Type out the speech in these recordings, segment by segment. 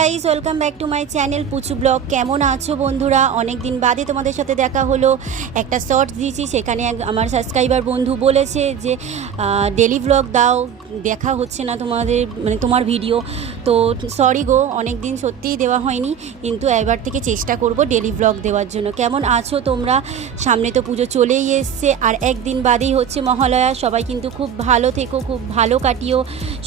Guys, welcome back to my channel Puchu blog. কেমন আছো বন্ধুরা? অনেক দিন বাদে তোমাদের সাথে দেখা হলো। একটা শর্টস দিয়েছি, সেখানে আমার সাবস্ক্রাইবার বন্ধু বলেছে যে ডেলি ব্লগ দাও, দেখা হচ্ছে না তোমাদের, মানে তোমার ভিডিও। তো সরি গো, অনেক দিন সত্যিই দেওয়া হয়নি, কিন্তু এবার থেকে চেষ্টা করব ডেলি ব্লগ দেওয়ার জন্য। কেমন আছো তোমরা? সামনে তো পুজো চলেই এসছে, আর একদিন বাদেই হচ্ছে মহালয়া। সবাই কিন্তু খুব ভালো থেকো, খুব ভালো কাটিও।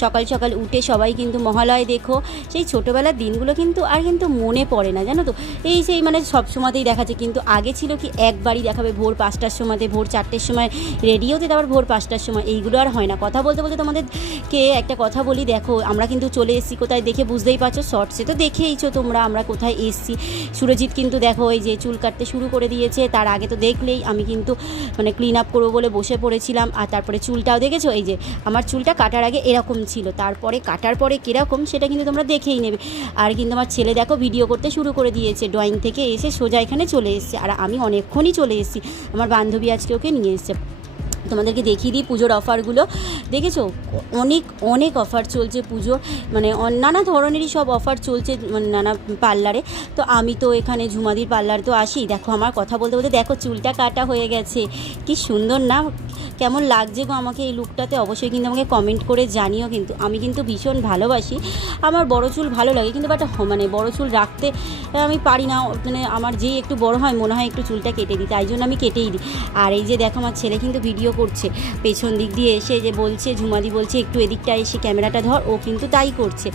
সকাল সকাল উঠে সবাই কিন্তু মহালয় দেখো। সেই ছোটোবেলার দিনগুলো কিন্তু আর কিন্তু মনে পড়ে না, জানো তো। সেই মানে সব সময়তেই দেখাচ্ছে, কিন্তু আগে ছিল কি একবারই দেখাবে ভোর 5টার সময়তে, ভোর 4টের সময় রেডিওতে, তারপর ভোর 5টার সময়। এইগুলো আর হয় না। কথা বলতে বলতে তোমাদেরকে একটা কথা বলি, দেখো আমরা কিন্তু চলে এসেছি কোথায়, দেখে বুঝতেই পারছো। শর্টসে তো দেখেইছো তোমরা আমরা কোথায় এসেছি। সুরজিৎ কিন্তু দেখো এই যে চুল কাটতে শুরু করে দিয়েছে। তার আগে তো দেখলেই আমি কিন্তু মানে ক্লিন আপ করবো বলে বসে পড়েছিলাম। আর তারপরে চুলটাও দেখেছো, এই যে আমার চুলটা কাটার আগে এরকম ছিল, তারপরে কাটার পরে কীরকম সেটা কিন্তু তোমরা দেখেই নেবে। আর কিন্তু আমার ছেলে দেখো ভিডিও করতে শুরু করে দিয়েছে, ড্রয়িং থেকে এসে সোজা এখানে চলে এসেছে। আর আমি অনেকক্ষণই চলে এসেছি, আমার বান্ধবী আজকে ওকে নিয়ে এসেছে। তোমাদেরকে দেখিয়ে দিই পুজোর অফারগুলো। দেখেছো অনেক অনেক অফার চলছে পুজোর, মানে নানা ধরনেরই সব অফার চলছে নানা পার্লারে। তো আমি তো এখানে ঝুমাদির পার্লার তো আসি। দেখো আমার কথা বলতে বলতে দেখো চুলটা কাটা হয়ে গেছে, কি সুন্দর না? কেমন লাগছে গো আমাকে এই লুকটাতে? অবশ্যই কিন্তু আমাকে কমেন্ট করে জানিও। কিন্তু আমি কিন্তু ভীষণ ভালোবাসি, আমার বড় চুল ভালো লাগে, কিন্তু বাট মানে বড় চুল রাখতে আমি পারি না। মানে আমার যেই একটু বড় হয় মনে হয় একটু চুলটা কেটে দিই, তাই জন্য আমি কেটেই দিই। আর এই যে দেখো আমার ছেলে কিন্তু ভিডিও করছে পেছন দিক দিয়ে এসে, যে বলছে ঝুমাদি বলছে একটু এদিকটা এসে ক্যামেরাটা ধর, ও কিন্তু তাই করছে।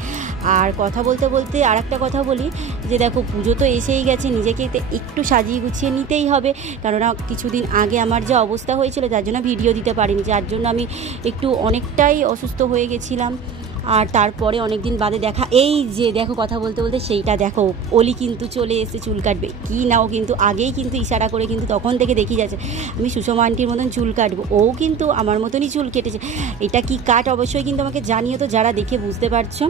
আর কথা বলতে বলতে আর একটা কথা বলি, যে দেখো পুজো তো এসেই গেছে, নিজেকে একটু সাজিয়ে গুছিয়ে নিতেই হবে। কেননা কিছুদিন আগে আমার যে অবস্থা হয়েছিল, যার জন্য ভিডিও দিতে পারিনি, যার জন্য আমি একটু অনেকটাই অসুস্থ হয়ে গেছিলাম। আর তারপরে অনেক দিন বাদে দেখা, এই যে দেখো কথা বলতে বলতে সেইটা দেখো, অলি কিন্তু চলে এসে চুল কাটবে কি না। ও কিন্তু আগেই কিন্তু ইশারা করে কিন্তু তখন থেকে দেখি যাচ্ছে আমি সুষমা আন্টির মতন চুল কাটবো। ও কিন্তু আমার মতনই চুল কেটেছে। এটা কি কাট অবশ্যই কিন্তু আমাকে জানিও তো, যারা দেখে বুঝতে পারছো।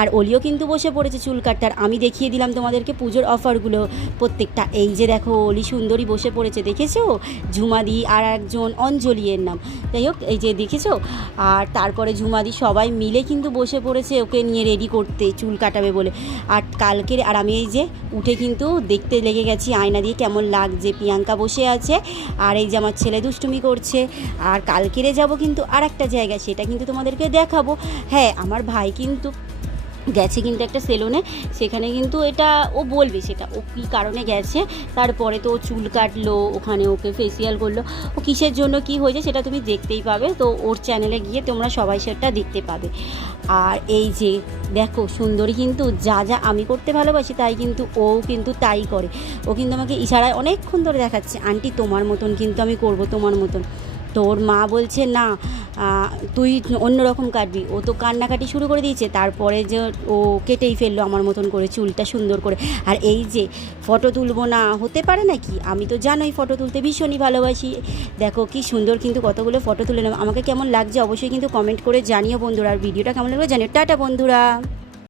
আর অলিও কিন্তু বসে পড়েছে চুল কাটতে। আর আমি দেখিয়ে দিলাম তোমাদেরকে পুজোর অফারগুলো প্রত্যেকটা। এই যে দেখো অলি সুন্দরী বসে পড়েছে, দেখেছো? ঝুমাদি আর একজন অঞ্জলি এর নাম, যাই হোক এই যে দেখেছো। আর তারপরে ঝুমাদি সবাই মিলে কিন্তু বসে পড়েছে ওকে নিয়ে রেডি করতে, চুল কাটাবে বলে। আর কালকের, আর আমি এই যে উঠে কিন্তু দেখতে লেগে গেছি আয়না দিয়ে কেমন লাগছে। প্রিয়াঙ্কা বসে আছে, আর এই যে আমার ছেলে দুষ্টুমি করছে। আর কালকেরে যাব কিন্তু আর একটা জায়গায়, সেটা কিন্তু তোমাদেরকে দেখাবো। হ্যাঁ, আমার ভাই কিন্তু গেছে কিন্তু একটা সেলুনে, সেখানে কিন্তু এটা ও বলবে সেটা ও কী কারণে গেছে। তারপরে তো ও চুল কাটলো, ওখানে ওকে ফেসিয়াল করলো। ও কিসের জন্য কি হয়েছে সেটা তুমি দেখতেই পাবে, তো ওর চ্যানেলে গিয়ে তোমরা সবাই সেটা দেখতে পাবে। আর এই যে দেখো সুন্দরী কিন্তু যা যা আমি করতে ভালোবাসি তাই কিন্তু ও কিন্তু তাই করে। ও কিন্তু আমাকে ইশারায় অনেকক্ষণ ধরে দেখাচ্ছে, আন্টি তোমার মতন কিন্তু আমি করব, তোমার মতন। তো ওর মা বলছে না, তুই অন্যরকম কাটবি। ও তো কান্নাকাটি শুরু করে দিয়েছে, তারপরে যে ও কেটেই ফেললো আমার মতন করে চুলটা সুন্দর করে। আর এই যে ফটো তুলবো না হতে পারে নাকি, আমি তো জানোই ফটো তুলতে ভীষণই ভালোবাসি। দেখো কি সুন্দর কিন্তু কতগুলো ফটো তুলে নেব। আমাকে কেমন লাগছে অবশ্যই কিন্তু কমেন্ট করে জানিও বন্ধুরা। আর ভিডিওটা কেমন লাগবে জানিও। টাটা বন্ধুরা।